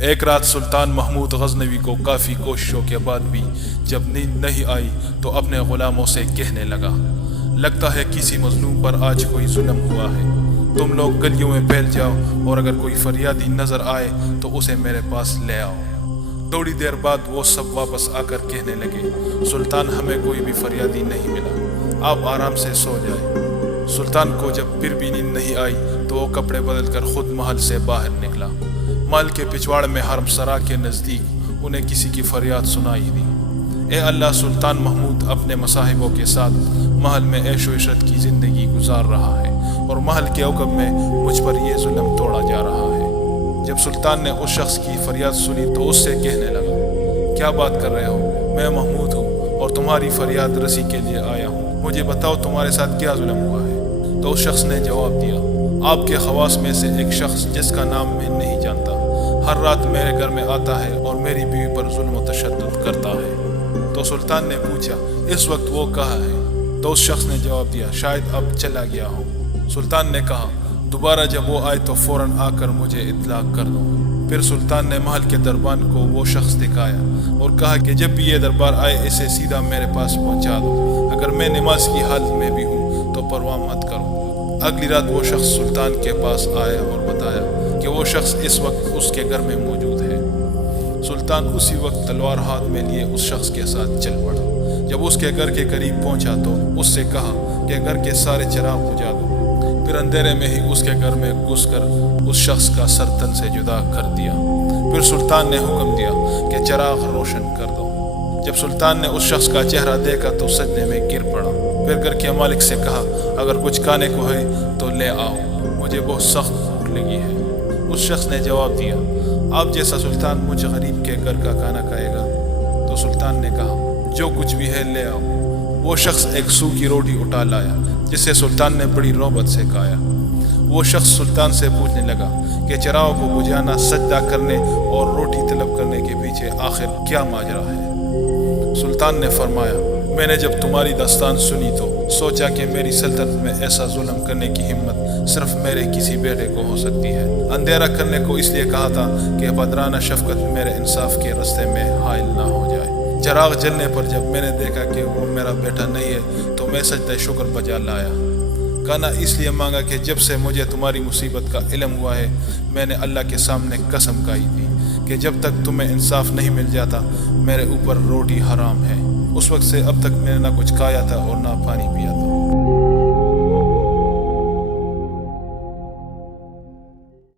ایک رات سلطان محمود غزنوی کو کافی کوششوں کے بعد بھی جب نیند نہیں آئی تو اپنے غلاموں سے کہنے لگتا ہے کسی مظلوم پر آج کوئی ظلم ہوا ہے، تم لوگ گلیوں میں پھیل جاؤ اور اگر کوئی فریادی نظر آئے تو اسے میرے پاس لے آؤ۔ تھوڑی دیر بعد وہ سب واپس آ کر کہنے لگے، سلطان ہمیں کوئی بھی فریادی نہیں ملا، آپ آرام سے سو جائیں۔ سلطان کو جب پھر بھی نیند نہیں آئی تو وہ کپڑے بدل کر خود محل سے باہر نکلا۔ محل کے پچھواڑ میں حرم سرا کے نزدیک انہیں کسی کی فریاد سنائی دی، اے اللہ، سلطان محمود اپنے مصاحبوں کے ساتھ محل میں عیش و عشرت کی زندگی گزار رہا ہے اور محل کے عقب میں مجھ پر یہ ظلم توڑا جا رہا ہے۔ جب سلطان نے اس شخص کی فریاد سنی تو اس سے کہنے لگا، کیا بات کر رہے ہو؟ میں محمود ہوں اور تمہاری فریاد رسی کے لیے آیا ہوں، مجھے بتاؤ تمہارے ساتھ کیا ظلم ہوا ہے؟ تو اس شخص نے جواب دیا، آپ کے خواص میں سے ایک شخص جس کا نام میں نہیں جانتا ہر رات میرے گھر میں آتا ہے اور میری بیوی پر ظلم و تشدد کرتا ہے۔ تو سلطان نے پوچھا، اس وقت وہ کہاں ہے؟ تو اس شخص نے جواب دیا، شاید اب چلا گیا ہو۔ سلطان نے کہا، دوبارہ جب وہ آئے تو فوراً آ کر مجھے اطلاع کر دو۔ پھر سلطان نے محل کے دربان کو وہ شخص دکھایا اور کہا کہ جب بھی یہ دربار آئے اسے سیدھا میرے پاس پہنچا دو، اگر میں نماز کی حالت میں بھی ہوں تو پرواہ مت کرو۔ اگلی رات وہ شخص سلطان کے پاس آیا اور بتایا کہ وہ شخص اس وقت اس کے گھر میں موجود ہے۔ سلطان اسی وقت تلوار ہاتھ میں لیے اس شخص کے ساتھ چل پڑا۔ جب اس کے گھر کے قریب پہنچا تو اس سے کہا کہ گھر کے سارے چراغ بجھا دو۔ پھر اندھیرے میں ہی اس کے گھر میں گھس کر اس شخص کا سر تن سے جدا کر دیا۔ پھر سلطان نے حکم دیا کہ چراغ روشن کر دو۔ جب سلطان نے اس شخص کا چہرہ دیکھا تو سجدے میں گر پڑا۔ پھر گھر کے مالک سے کہا، اگر کچھ کھانے کو ہے تو لے آؤ، مجھے بہت سخت بھوک لگی ہے۔ اس شخص نے جواب دیا، آپ جیسا سلطان مجھ غریب کے گھر کا کھانا کھائے گا؟ تو سلطان نے کہا، جو کچھ بھی ہے لے آؤ۔ وہ شخص ایک سوکھی روٹی اٹھا لایا جسے سلطان نے بڑی رغبت سے کھایا۔ وہ شخص سلطان سے پوچھنے لگا کہ چراغ کو بجھانا، سجدہ کرنے اور روٹی طلب کرنے کے پیچھے آخر کیا ماجرا ہے؟ سلطان نے فرمایا، میں نے جب تمہاری داستان سنی تو سوچا کہ میری سلطنت میں ایسا ظلم کرنے کی ہمت صرف میرے کسی بیٹے کو ہو سکتی ہے۔ اندھیرا کرنے کو اس لیے کہا تھا کہ بدرانہ شفقت میرے انصاف کے رستے میں حائل نہ ہو جائے۔ چراغ جلنے پر جب میں نے دیکھا کہ وہ میرا بیٹا نہیں ہے تو میں سجدہ شکر بجا لایا۔ کھانا اس لیے مانگا کہ جب سے مجھے تمہاری مصیبت کا علم ہوا ہے میں نے اللہ کے سامنے قسم کھائی تھی کہ جب تک تمہیں انصاف نہیں مل جاتا میرے اوپر روٹی حرام ہے۔ اس وقت سے اب تک میں نے نہ کچھ کھایا تھا اور نہ پانی پیا تھا۔